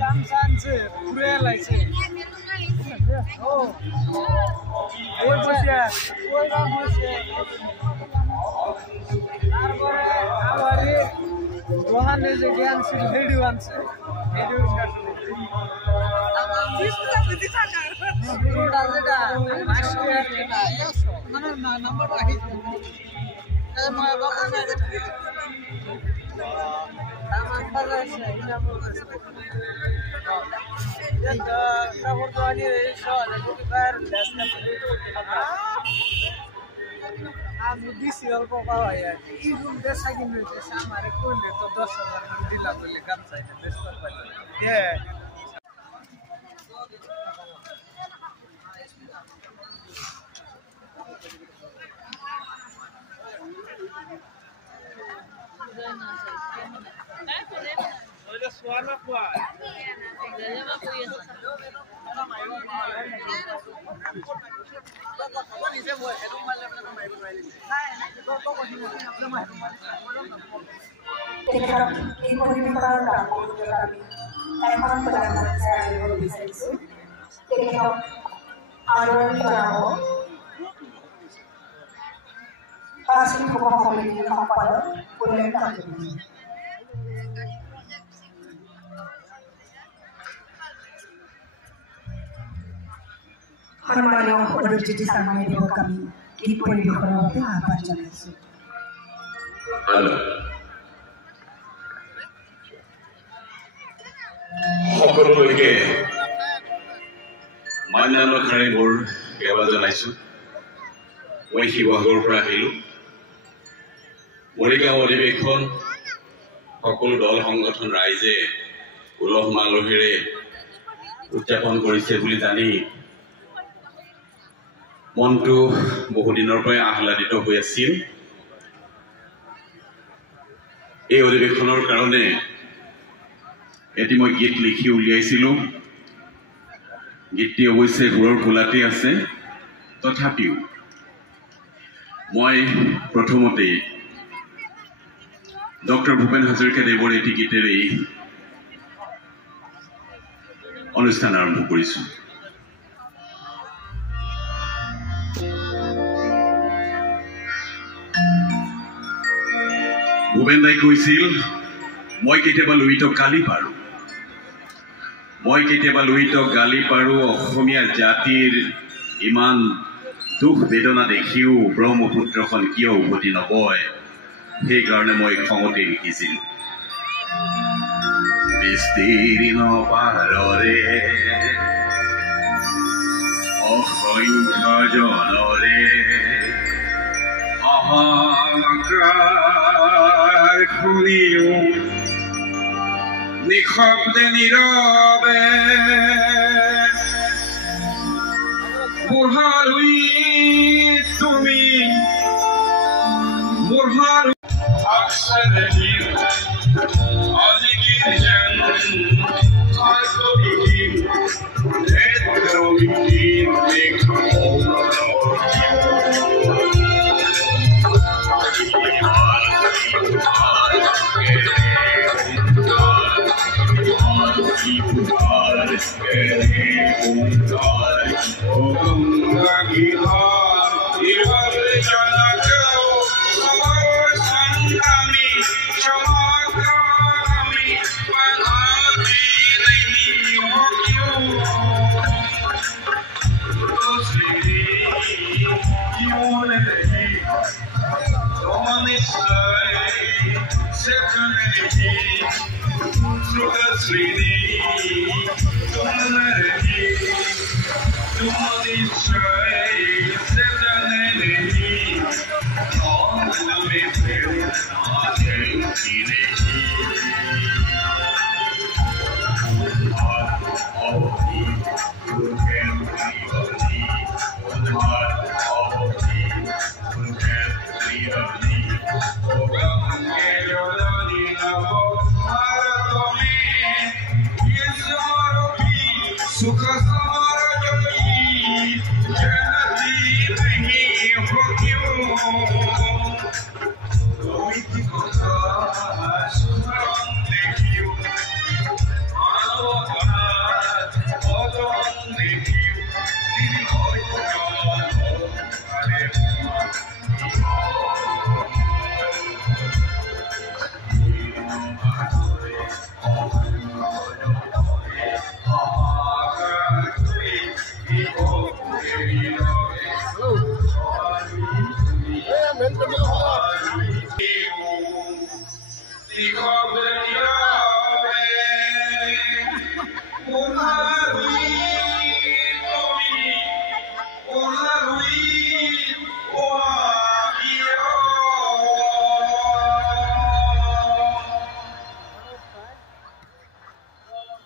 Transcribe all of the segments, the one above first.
काम सानছে পুরে লাইছে ও ওই বসে ওই রাম বসে তারপরে আমারে দোহানে যে জ্ঞান ছিল ভিডিও আনছে ভিডিও ডিসপ্লে দিতে থাকা ভিডিওটা যেটা আজকে এটা না নাম্বার রাখি এই মা বাবা না আমার বাজাইছে এটা বলছে এটা খবর তো আনি এই শহরে যদি বাইরে দেশটা আমি দিছি অল্প পাওয়া যায় এই রুম দেশা কিনে দেশা আমারে কইলে তো 10,000 টাকা দিলা বলে কাম চাইতে দেশ পাই হ্যাঁ Olha só na quadra. Hanya orang jadi sama dia kami di pernikahan itu apa jelas? Halo. সকলোকে মান্যানৰ খাৰে মোৰ সেৱা জনাইছো মই শিৱসাগৰৰ পৰা আহিলো মৰিগাঁও অধিৱেশন সকলো দল সংগঠন ৰাইজে উলহ মালহেৰে উদযাপন কৰিছে বুলি জানি মনটো বহুদিনৰ পৰা আহ্লাদিত হৈ আছিল এই অধিৱেশনৰ কাৰণে এটি মই গীত লিখি উলিয়াইছিলো গীতটি অৱশ্যে সুৰৰ খোলাতে আছে তথাপিও মই প্ৰথমতে ডক্টৰ ভূপেন হাজৰিকা দেৱৰ এটি গীতেৰে অনুষ্ঠান আৰম্ভ কৰিছো ভূপেন দাই কৈছিল মই কেতিয়াবা লুইতক গালি পাৰো মই কেতিয়াবা লুইতক গালি পাৰো অসমীয়া জাতিৰ ইমান দুখ বেদনা দেখিও ব্ৰহ্মপুত্ৰখন কিয় উভতি নবয় সেইকাৰণে মই খঙতে লিখিছিলো বিস্তীৰ্ণ পাৰৰে অসংখ্য জনৰে অহংকাৰ শুনিও নিশব্দে নীৰৱে বুঢ়াৰুই তুমি বুঢ়াৰু আকসৰহি আজিকিৰ জন আজবিহি এতৰবিহি দেখো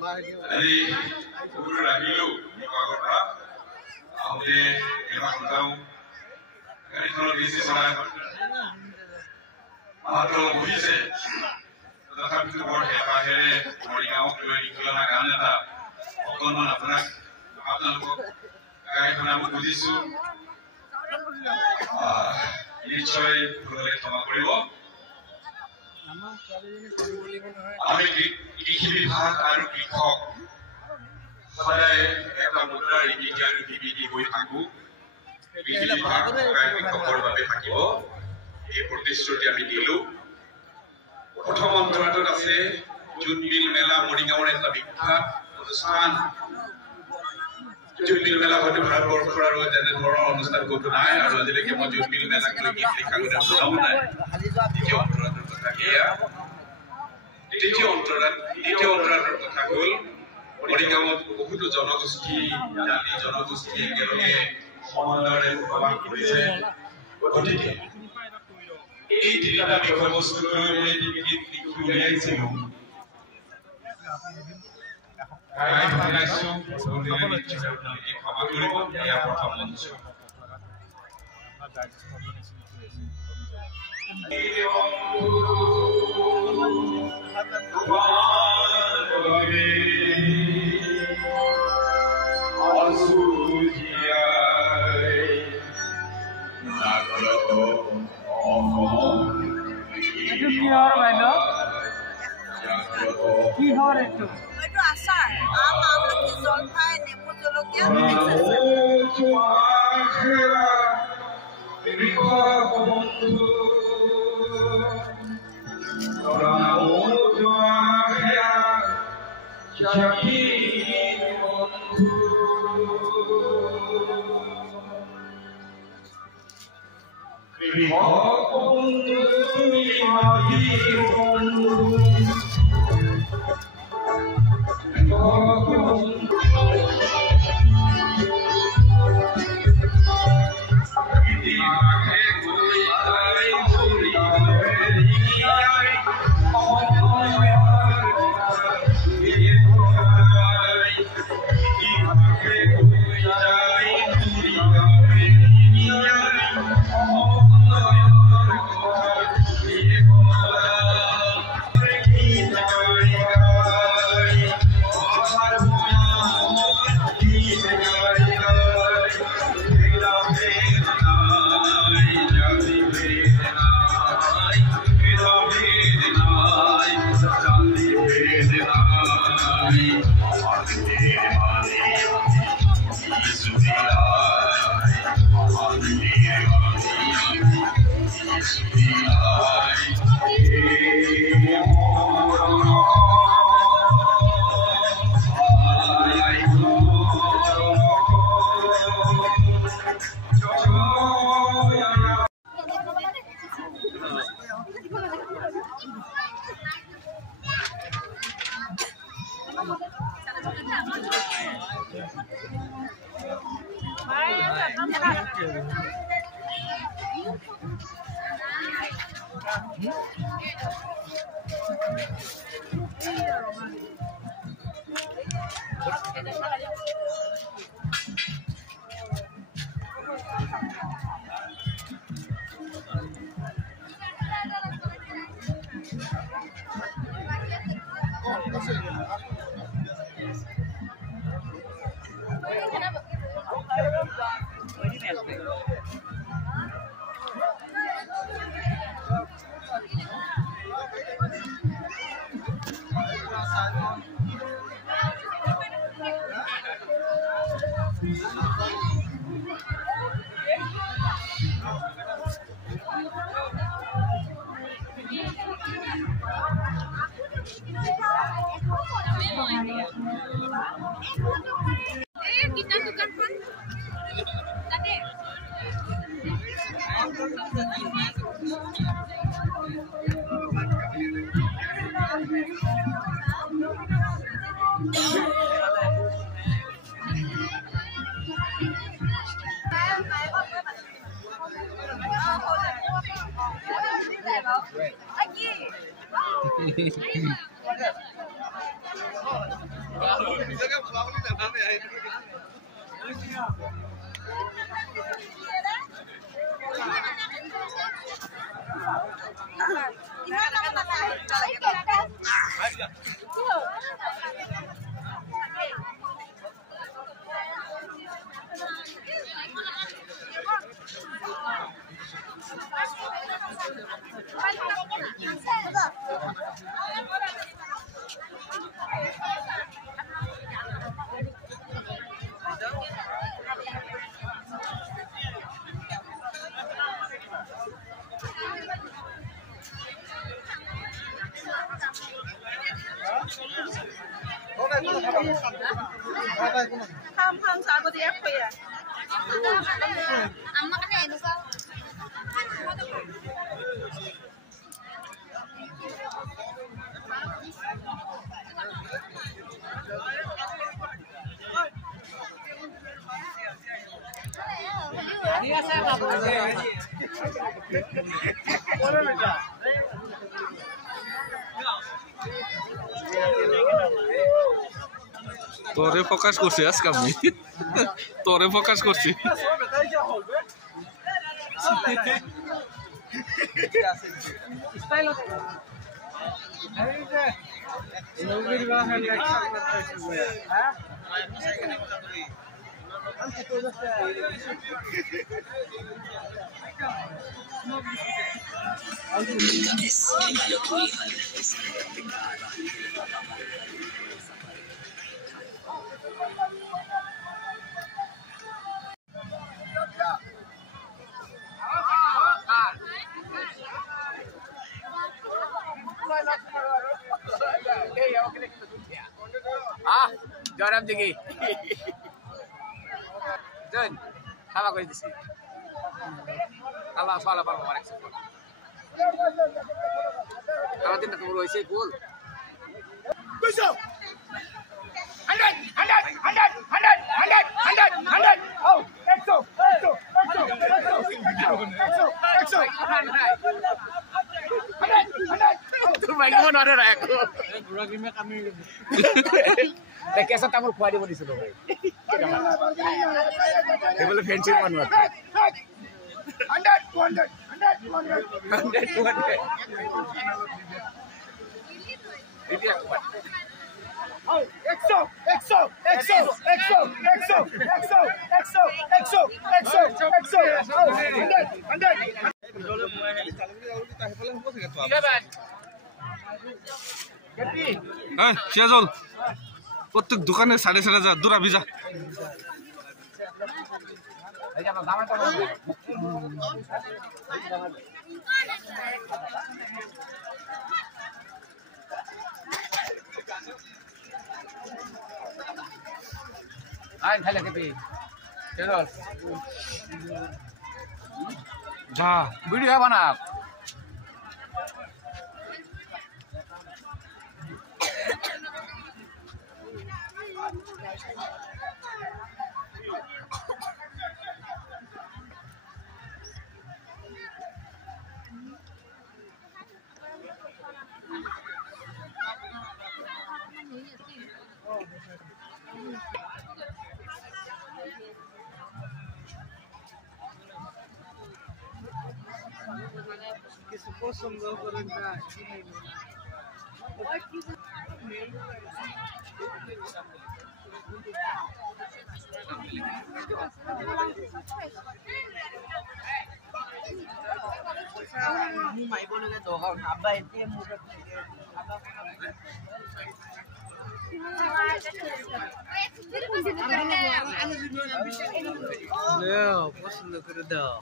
Jadi guru rahilu kota ahli emak tahu dari kalau di sana atau bisa tetapi itu boleh akhirnya boleh kau kembali ke negara kita kalau mana pernah apa kayak pernah budisu ini coy boleh sama beliau আমি কৃষি বিভাগ আৰু কৃষক সদায় এটা মুদ্ৰাৰ নীতি আৰু নীতি হৈ থাকো কৃষি বিভাগ কৃষকৰ বাবে থাকিব এই প্ৰতিশ্ৰুতি আমি দিলো প্ৰথম অন্তৰাটোত আছে জুনবিল মেলা মৰিগাঁৱৰ এটা বিখ্যাত অনুষ্ঠান জুনবিল মেলা হয়তো ভাৰতবৰ্ষৰ আৰু তেনেধৰণৰ অনুষ্ঠান ক'তো নাই আৰু আজিলৈকে মই জুনবিল মেলাক লৈ গীত লিখা শুনাও নাই দ্বিতীয় অন্তৰাটোৰ কথা এয়া দ্বিতীয় অন্তৰাটোৰ কথা হ'ল মৰিগাঁৱত বহুতো জনগোষ্ঠী জাতি জনগোষ্ঠী একেলগে সমন্বয়েৰে বসবাস কৰিছে গতিকে এই তিনিটা বিষয়বস্তু লৈ গীত লিখি উলিয়াইছিলো ক্ষমা কৰিব এয়া প্ৰথম মঞ্চ আচাৰ আম আমলখি জলফাই নেমু জলকীয়া Ham sao có tiếng kìa. Amma cái này nó sao? Dia saya nggak boleh. তোরে ফোকাস করছি আজকে আমি তোরে ফোকাস করছি Garam tinggi. Jun, sama ko disi. Kalau soal apa marek sepuluh. Kalau tidak keburu isi full. Bisa. 100. Oh, exo. Tuh main mau nada aku. Guragimnya kami. Kesa tamul kuadi mo disulo. Table fencing man wat. 100. Ini aku buat. Oh, exo. 100. সিয়াজল প্রত্যেক দোকানে 7,500 দূরা ভিজা যা video বানা কিছু পছন্দ করেন না Mumai pun ada doa, abah itu muda পছন্দ করে দাও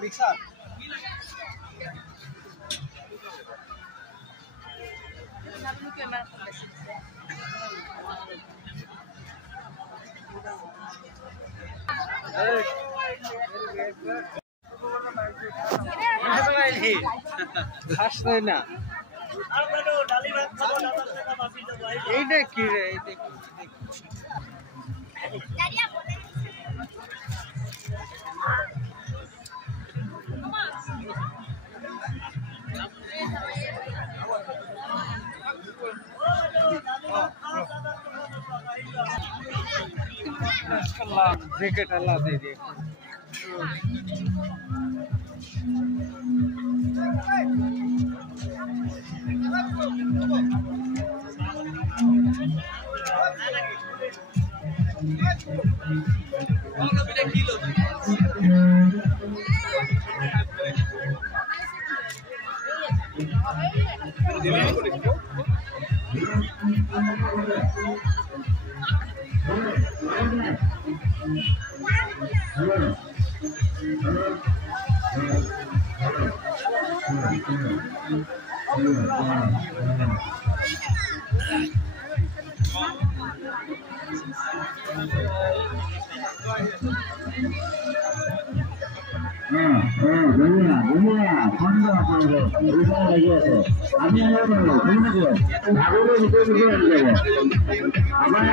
Mixer. না এইটা কি রে জ্যাকেট আল্লাহ দিয়ে দিয়ে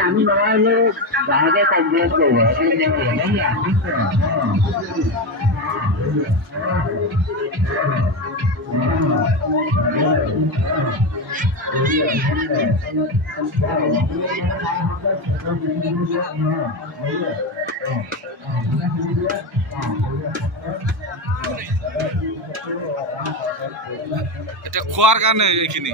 আমি লড়াইলে বাহাকে কমপ্লেন করবো এটা খোৱাৰ কাৰণে এইখিনি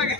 লাগে